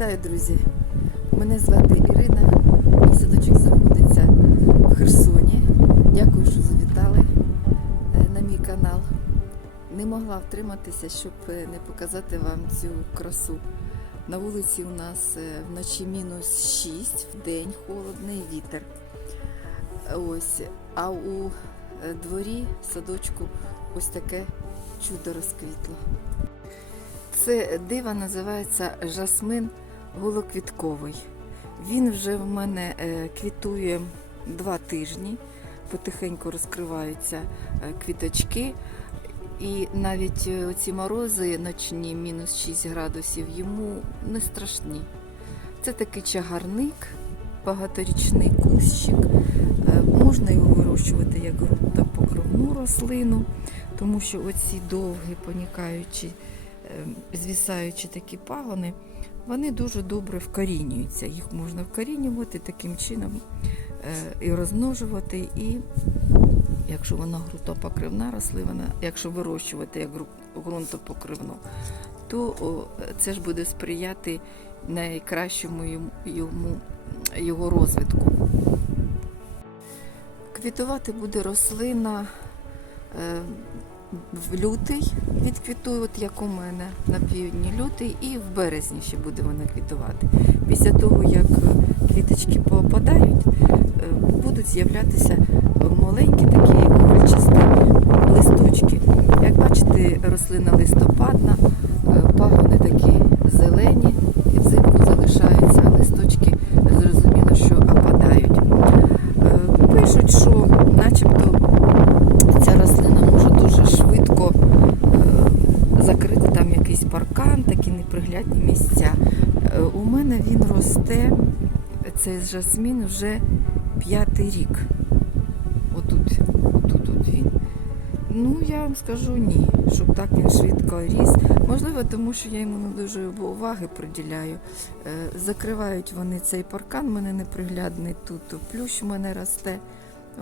друзі! Мене звати Ірина. Мій садочок знаходиться в Херсоні. Дякую, що завітали е, на мій канал. Не могла втриматися, щоб е, не показати вам цю красу. На вулиці у нас е, вночі мінус 6, в день холодний вітер. Ось. А у дворі садочку ось таке чудо розквітло. Це диво називається жасмин голоквітковий. Він вже в мене е, квітує два тижні, потихеньку розкриваються е, квіточки. І навіть е, оці морози ночні, мінус 6 градусів, йому не страшні. Це такий чагарник, багаторічний кущик. Можна його вирощувати як ґрунтопокровну рослину, тому що оці довгі, понікаючі, звісаючі такі пагони, вони дуже добре вкорінюються. Їх можна вкорінювати таким чином е, і розмножувати. І якщо вона ґрунтопокривна рослина, якщо вирощувати як ґру- ґрунтопокривну, то це ж буде сприяти найкращому йому його розвитку. Квітувати буде рослина е, в лютий відквітує, от як у мене на півдні лютий, і в березні ще буде вона квітувати. Після того, як квіточки поопадають, е, будуть з'являтися маленькі такі кульчасті листочки. Як бачите, рослина листопадна, е, пагони такі зелені, і взимку залишаються, листочки зрозуміло, що опадають. Е, Пишуть, що начебто ця рослина може дуже швидко е, закрити там якийсь паркан, такі неприглядні місця. Е, У мене він росте, цей жасмін вже п'ятий рік. Отут, отут от він. Ну, я вам скажу ні, щоб так він швидко ріс. Можливо, тому що я йому не дуже уваги приділяю. Е, Закривають вони цей паркан, в мене неприглядний тут плющ у мене росте.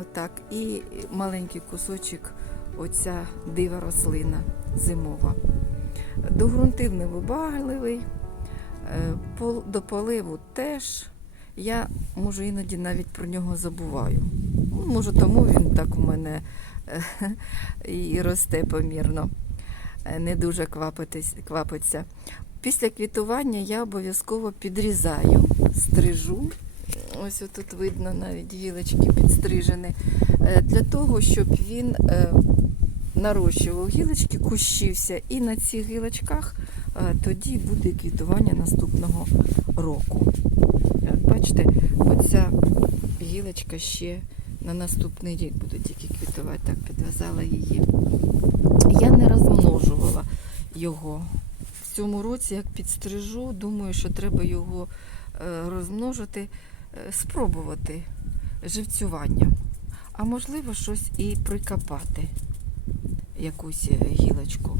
Отак. І маленький кусочок оця дива рослина зимова. До ґрунтів невибагливий, е, до поливу теж. Я може іноді навіть про нього забуваю. Ну, Може, тому він так у мене е, і росте помірно, Е, не дуже квапиться. Після квітування я обов'язково підрізаю, стрижу. Ось тут видно навіть гілочки підстрижені. Е, Для того, щоб він нарощував гілочки, кущився, і на цих гілочках тоді буде квітування наступного року. Бачите, оця гілочка ще на наступний рік буде тільки квітувати. Так, підв'язала її. Я не розмножувала його. В цьому році, як підстрижу, думаю, що треба його е, розмножити, е, спробувати живцювання. А можливо, щось і прикопати, якусь е, гілочку.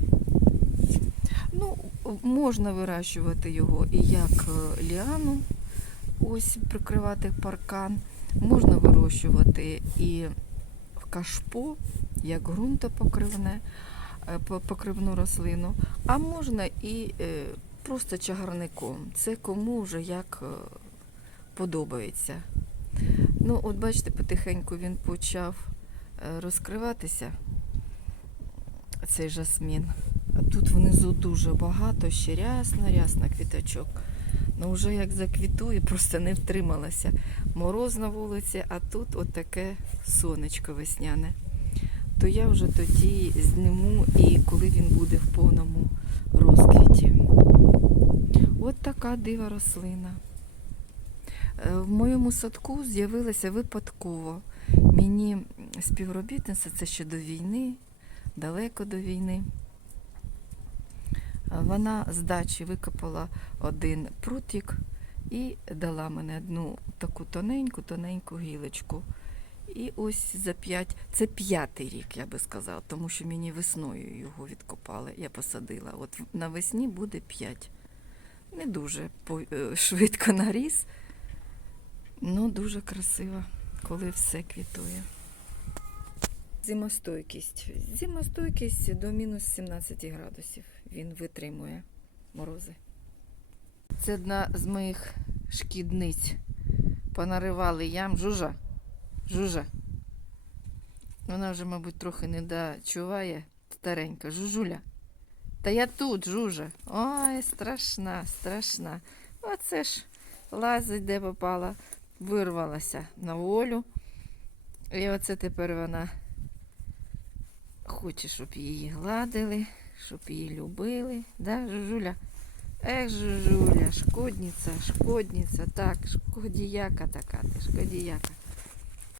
Ну, можна вирощувати його і як ліану, ось прикривати паркан. Можна вирощувати і в кашпо, як ґрунтопокривне, е, покривну рослину, а можна і е, просто чагарником. Це кому вже як е, подобається. Ну, от бачите, потихеньку він почав розкриватися, цей жасмін. А тут внизу дуже багато, ще рясно, рясно квіточок. Ну, вже як заквітує, просто не втрималася. Мороз на вулиці, а тут от таке сонечко весняне. То я вже тоді зніму і коли він буде в повному розквіті. От така дива рослина. Е, В моєму садку з'явилася випадково. Мені співробітниця, це ще до війни, далеко до війни. Вона з дачі викопала один прутик і дала мене одну таку тоненьку, тоненьку гілочку. І ось за п'ять, це п'ятий рік, я би сказала, тому що мені весною його відкопали, я посадила. От навесні буде п'ять. Не дуже е, швидко наріс, Ну, дуже красиво, коли все квітує. Зимостойкість. Зимостойкість до мінус 17 градусів. Він витримує морози. Це одна з моїх шкідниць. Понаривали ям. Жужа. Жужа. Вона вже, мабуть, трохи не дочуває. Старенька. Жужуля. Та я тут, жужа. Ой, страшна, страшна. Оце ж лазить, де попала, вирвалася на волю. І оце тепер вона хоче, щоб її гладили, щоб її любили. Да, Жужуля? Ех, Жужуля, шкодниця, шкодниця, так, шкодіяка така ти, шкодіяка.